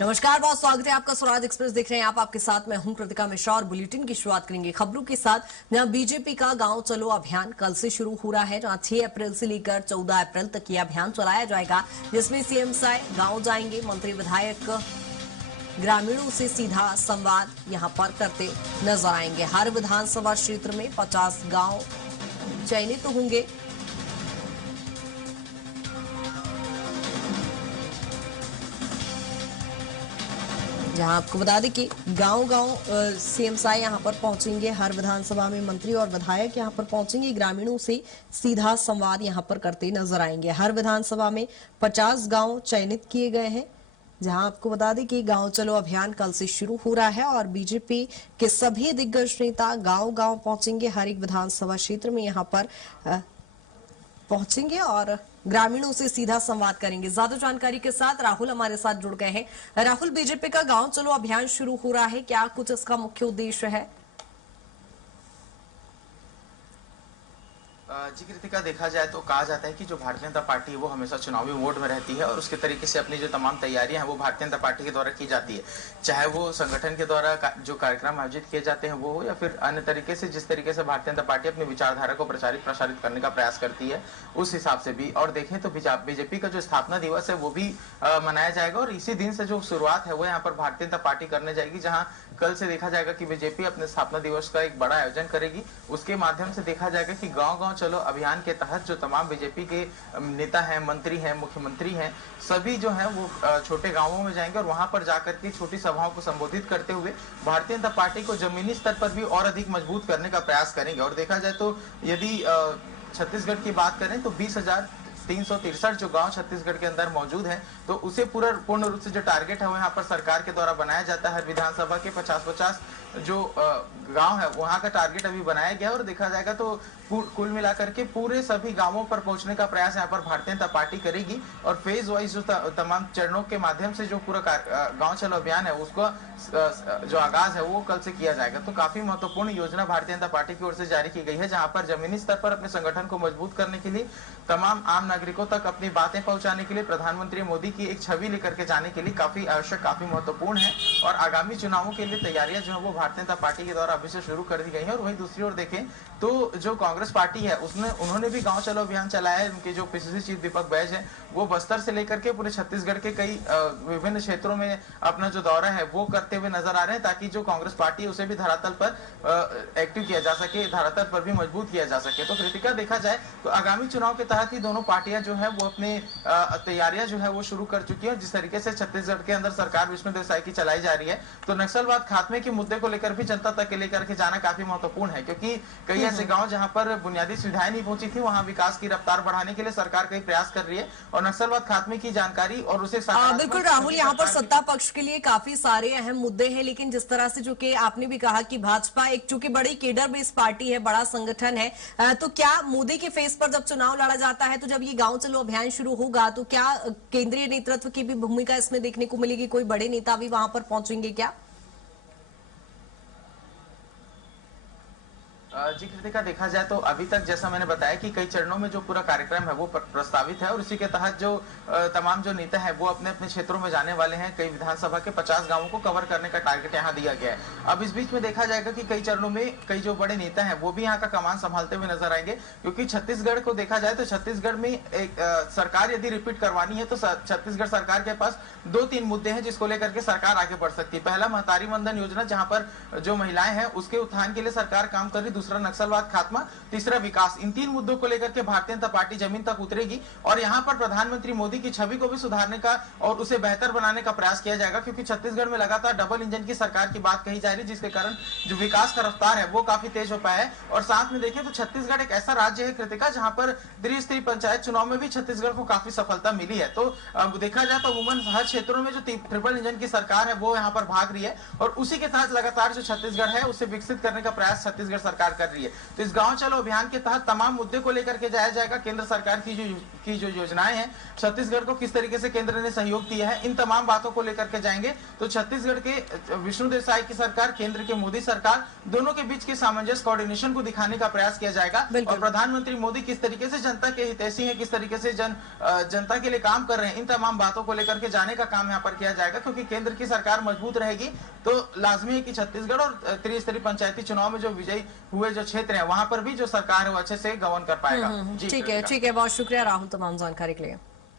नमस्कार, बहुत स्वागत है आपका। स्वराज एक्सप्रेस देख रहे हैं आप। आपके साथ मैं हूं कृतिका मिश्रा और बुलेटिन की शुरुआत करेंगे खबरों के साथ। जहां बीजेपी का गांव चलो अभियान कल से शुरू हो रहा है, जहां 6 अप्रैल से लेकर 14 अप्रैल तक ये अभियान चलाया जाएगा, जिसमें सीएम साय गांव जाएंगे। मंत्री विधायक ग्रामीणों से सीधा संवाद यहां पर करते नजर आएंगे। हर विधानसभा क्षेत्र में 50 गांव चयनित होंगे। जहां आपको बता दें कि गांव-गांव सीएम साय यहां पर पहुंचेंगे। हर विधानसभा में मंत्री और विधायक यहां पर पहुंचेंगे। ग्रामीणों से सीधा संवाद यहां पर करते नजर आएंगे। हर विधानसभा में 50 गांव चयनित किए गए हैं। जहां आपको बता दें कि गांव चलो अभियान कल से शुरू हो रहा है और बीजेपी के सभी दिग्गज नेता गांव-गांव पहुंचेंगे। हर एक विधानसभा क्षेत्र में यहां पर पहुंचेंगे और ग्रामीणों से सीधा संवाद करेंगे। ज्यादा जानकारी के साथ राहुल हमारे साथ जुड़ गए हैं। राहुल, बीजेपी का गांव चलो अभियान शुरू हो रहा है, क्या कुछ इसका मुख्य उद्देश्य है? जी कृतिका, देखा जाए तो कहा जाता है कि जो भारतीय जनता पार्टी है वो हमेशा चुनावी मोड में रहती है और उसके तरीके से अपनी जो तमाम तैयारियां हैं वो भारतीय जनता पार्टी के द्वारा की जाती है। चाहे वो संगठन के द्वारा जो कार्यक्रम आयोजित किए जाते हैं वो हो या फिर अन्य तरीके से जिस तरीके से भारतीय जनता पार्टी अपनी विचारधारा को प्रसारित करने का प्रयास करती है, उस हिसाब से भी। और देखें तो बीजेपी का जो स्थापना दिवस है वो भी मनाया जाएगा और इसी दिन से जो शुरुआत है वो यहाँ पर भारतीय जनता पार्टी करने जाएगी। जहाँ कल से देखा जाएगा कि बीजेपी अपने स्थापना दिवस का एक बड़ा आयोजन करेगी। उसके माध्यम से देखा जाएगा कि गांव-गांव चलो अभियान के तहत जो तमाम बीजेपी के नेता हैं, मंत्री हैं, मुख्यमंत्री हैं, सभी जो हैं वो छोटे गांवों में जाएंगे और वहां पर जाकर के छोटी सभाओं को संबोधित करते हुए भारतीय जनता पार्टी को जमीनी स्तर पर भी और अधिक मजबूत करने का प्रयास करेंगे। और देखा जाए तो यदि छत्तीसगढ़ की बात करें तो 20,363 जो गांव छत्तीसगढ़ के अंदर मौजूद हैं, तो उसे पूर्ण रूप से जो टारगेट है वो यहाँ पर सरकार के द्वारा बनाया जाता है। हर विधानसभा के 50-50 जो गांव है वहां का टारगेट अभी बनाया गया और देखा जाएगा तो कुल मिलाकर के पूरे सभी गांवों पर पहुंचने का प्रयास यहाँ पर भारतीय जनता पार्टी करेगी और फेज वाइज जो तमाम चरणों के माध्यम से जो पूरा गांव चलो अभियान है उसको जो आगाज है वो कल से किया जाएगा। तो काफी महत्वपूर्ण योजना भारतीय जनता पार्टी की ओर से जारी की गई है, जहां पर जमीनी स्तर पर अपने संगठन को मजबूत करने के लिए, तमाम आम नागरिकों तक अपनी बातें पहुंचाने के लिए, प्रधानमंत्री मोदी की एक छवि लेकर के जाने के लिए काफी आवश्यक, काफी महत्वपूर्ण है। और आगामी चुनावों के लिए तैयारियां जो है वो भारतीय जनता पार्टी के द्वारा अभी से शुरू कर दी गई है। और वहीं दूसरी ओर देखें तो जो कांग्रेस पार्टी है उन्होंने भी गांव चलो अभियान चलाया है। उनके जो पीसीसी चीफ दीपक बैज है वो बस्तर से लेकर के पूरे छत्तीसगढ़ के कई विभिन्न क्षेत्रों में अपना जो दौरा है वो करते हुए नजर आ रहे हैं, ताकि जो कांग्रेस पार्टी है उसे भी धरातल पर एक्टिव किया जा सके, धरातल पर भी मजबूत किया जा सके। तो कृतिका, देखा जाए तो आगामी चुनाव के तहत ही दोनों पार्टियां जो है वो अपने तैयारियां जो है वो शुरू कर चुकी है। जिस तरीके से छत्तीसगढ़ के अंदर सरकार विष्णुदेव साय की चलाई जा रही है, तो नक्सलवाद खात्मे के मुद्दे को लेकर भी जनता तक लेकर के जाना काफी महत्वपूर्ण है, क्योंकि कई ऐसे गांव जहां पर बुनियादी सुविधाएं नहीं पहुंची थी, वहां विकास की रफ्तार बढ़ाने के लिए सरकार कई प्रयास कर रही है और नक्सलवाद खात्मे की जानकारी और उसे बिल्कुल राहुल, यहाँ पर सत्ता पक्ष के लिए काफी सारे अहम मुद्दे हैं, लेकिन जिस तरह से जो कि आपने भी कहा कि भाजपा एक चूंकि बड़ी केडर बेस्ड पार्टी है, बड़ा संगठन है, तो क्या मोदी के फेस पर जब चुनाव लड़ा जाता है, तो जब ये गांव चलो अभियान शुरू होगा तो क्या केंद्रीय नेतृत्व की भी भूमिका इसमें देखने को मिलेगी? कोई बड़े नेता भी वहां पर पहुंचेंगे क्या? जी कृतिका, देखा जाए तो अभी तक जैसा मैंने बताया कि कई चरणों में जो पूरा कार्यक्रम है वो प्रस्तावित है और इसी के तहत जो तमाम जो नेता है वो अपने अपने क्षेत्रों में जाने वाले हैं। कई विधानसभा के 50 गांवों को कवर करने का टारगेट यहाँ दिया गया है। अब इस बीच में देखा जाएगा कि कई चरणों में कई जो बड़े नेता है वो भी यहाँ का कमान संभालते हुए नजर आएंगे, क्योंकि छत्तीसगढ़ को देखा जाए तो छत्तीसगढ़ में एक सरकार यदि रिपीट करवानी है तो छत्तीसगढ़ सरकार के पास 2-3 मुद्दे हैं जिसको लेकर के सरकार आगे बढ़ सकती है। पहला, महतारी वंदन योजना, जहां पर जो महिलाएं हैं उसके उत्थान के लिए सरकार काम कर रही। दूसरा, नक्सलवाद खात्मा। तीसरा, विकास। इन 3 मुद्दों को लेकर के भारतीय जनता पार्टी जमीन तक उतरेगी और यहाँ पर प्रधानमंत्री मोदी की छवि को भी सुधारने का और उसे बेहतर बनाने का प्रयास किया जाएगा, क्योंकि छत्तीसगढ़ में लगातार डबल इंजन की सरकार की बात कही जा रही है, जिसके कारण जो विकास का रफ्तार है वो काफी तेज हो पाया है। और साथ में देखें तो छत्तीसगढ़ एक ऐसा राज्य है कृतिका जहां पर त्रिस्तरीय पंचायत चुनाव में भी छत्तीसगढ़ को काफी सफलता मिली है। तो देखा जाए तो अमूमन हर क्षेत्रों में जो ट्रिपल इंजन की सरकार है वो यहाँ पर भाग रही है और उसी के तहत लगातार जो छत्तीसगढ़ है उसे विकसित करने का प्रयास छत्तीसगढ़ सरकार कर रही है। तो इस गांव चलो अभियान के तहत तमाम मुद्दे को लेकर के जाया जाएगा। केंद्र सरकार की जो योजनाएं हैं, छत्तीसगढ़ को किस तरीके से केंद्र ने सहयोग दिया है, इन तमाम बातों को लेकर के जाएंगे। तो छत्तीसगढ़ के विष्णुदेव साय की सरकार, केंद्र के मोदी सरकार, दोनों के बीच के सामंजस्य कोऑर्डिनेशन को दिखाने का प्रयास किया जाएगा। और प्रधानमंत्री मोदी किस तरीके से जनता के हितैषी हैं, किस तरीके से जनता के लिए काम कर रहे हैं, इन तमाम बातों को लेकर के जाने का काम यहाँ पर किया जाएगा। क्योंकि केंद्र की सरकार मजबूत रहेगी तो लाजमी है कि छत्तीसगढ़ और त्रिस्तरीय पंचायती चुनाव में जो विजयी हुए जो क्षेत्र हैं वहां पर भी जो सरकार है वो अच्छे से गवर्न कर पाएगा। ठीक है, बहुत शुक्रिया राहुल तमाम जानकारी के लिए।